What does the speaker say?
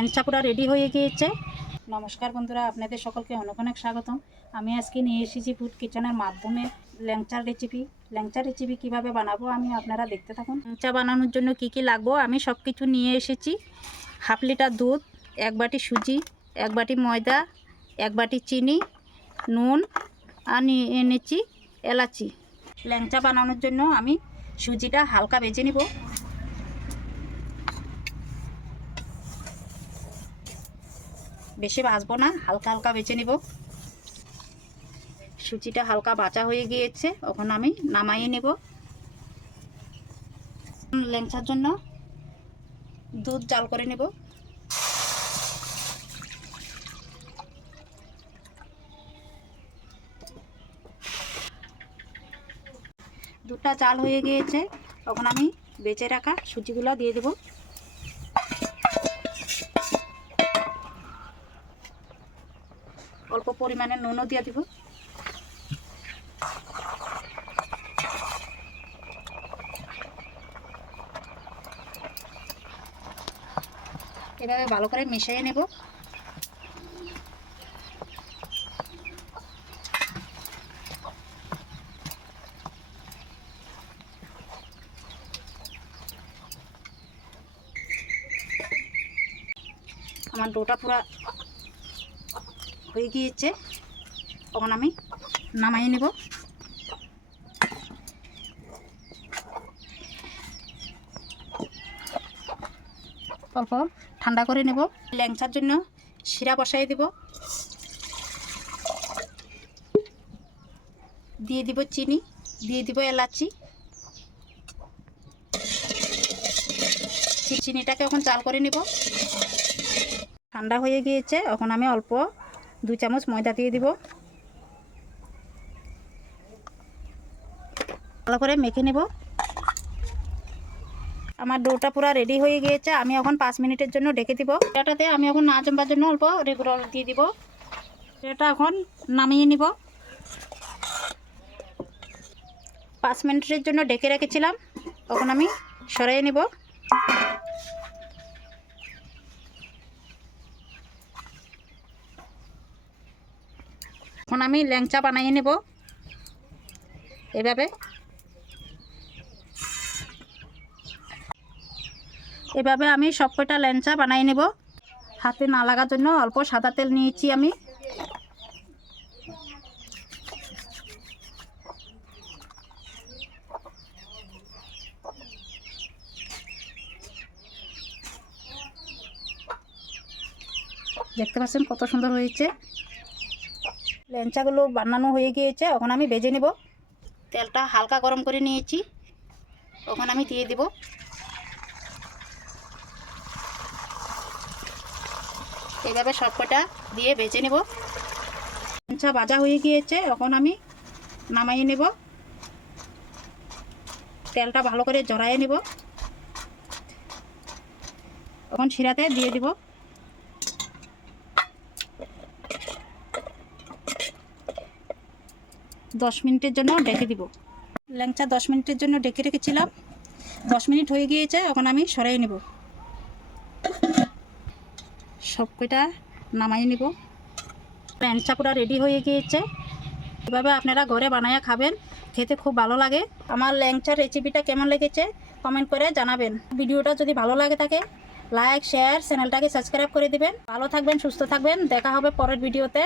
ল্যাংচা পুরা রেডি হয়ে গিয়েছে। নমস্কার বন্ধুরা, আপনাদের সকলকে অনেক অনেক স্বাগতম। আমি আজকে নিয়ে এসেছি ফুড কিচেনের মাধ্যমে ল্যাংচার রেসিপি কিভাবে বানাবো আমি আপনারা দেখতে থাকুন। ল্যাংচা বানানোর জন্য কি কি লাগবো আমি সব কিছু নিয়ে এসেছি। হাফ লিটার দুধ, 1 বাটি সুজি, 1 বাটি ময়দা, 1 বাটি চিনি, নুন আর নিয়ে এনেছি এলাচি। ল্যাংচা বানানোর জন্য আমি সুজিটা হালকা ভেজে নিব। বেশি ভাজবো না, হালকা হালকা বেছে নিব। সুজিটা হালকা ভাজা হয়ে গিয়েছে, এখন আমি নামাইয়ে নেব। ল্যাংচার জন্য দুধ জাল করে নেব। দুধটা জাল হয়ে গিয়েছে, এখন আমি বেঁচে রাখা সুজিগুলো দিয়ে দেব। অল্প পরিমাণে নুনও দিয়ে দিব। এভাবে ভালো করে মিশিয়ে নেব। আমার ডোটা পুরো হয়ে গিয়েছে, তখন আমি নামাইয়ে নেব। অল্প ঠান্ডা করে নেব। ল্যাংচার জন্য শিরা বসাই দেব। দিয়ে দিব চিনি, দিয়ে দিব এলাচি। চিনিটাকে এখন জাল করে নেব। ঠান্ডা হয়ে গিয়েছে, এখন আমি অল্প 2 চামচ ময়দা দিয়ে দিব। ভালো করে মেখে নেব। আমার ডোটা পুরো রেডি হয়ে গিয়েছে, আমি এখন 5 মিনিটের জন্য ঢেকে দিব। এটাতে আমি এখন না জমবার জন্য অল্প রেগুলার দিয়ে দিব। এটা এখন নামিয়ে নিব। 5 মিনিটের জন্য ঢেকে রেখেছিলাম, তখন আমি সরিয়ে নিব। এখন আমি ল্যাংচা বানিয়ে নেব। এভাবে আমি সব কয়টা ল্যাংচা বানিয়ে নেব। হাতে না লাগার জন্য অল্প সাদা তেল নিয়েছি আমি। দেখতে পাচ্ছেন কত সুন্দর হয়েছে। ল্যাংচাগুলো বানানো হয়ে গিয়েছে, এখন আমি ভেজে নেব। তেলটা হালকা গরম করে নিয়েছি, এখন আমি দিয়ে দেব। এইভাবে সবকটা দিয়ে ভেজে নেব। ল্যাংচা ভাজা হয়ে গিয়েছে, এখন আমি নামাইয়ে নেব। তেলটা ভালো করে জড়াইয়ে নেব। এখন শিরাতে দিয়ে দেব। দশ মিনিটের জন্য ঢেকে দিব। ল্যাংচা 10 মিনিটের জন্য ঢেকে রেখেছিলাম। 10 মিনিট হয়ে গিয়েছে, এখন আমি সরাই নেব। সব কয়টা নামাই নেব। ল্যাংচা পুরো রেডি হয়ে গিয়েছে। এভাবে আপনারা ঘরে বানায়া খাবেন, খেতে খুব ভালো লাগে। আমার ল্যাংচার রেসিপিটা কেমন লেগেছে কমেন্ট করে জানাবেন। ভিডিওটা যদি ভালো লাগে থাকে লাইক শেয়ার চ্যানেলটাকে সাবস্ক্রাইব করে দিবেন। ভালো থাকবেন, সুস্থ থাকবেন, দেখা হবে পরের ভিডিওতে।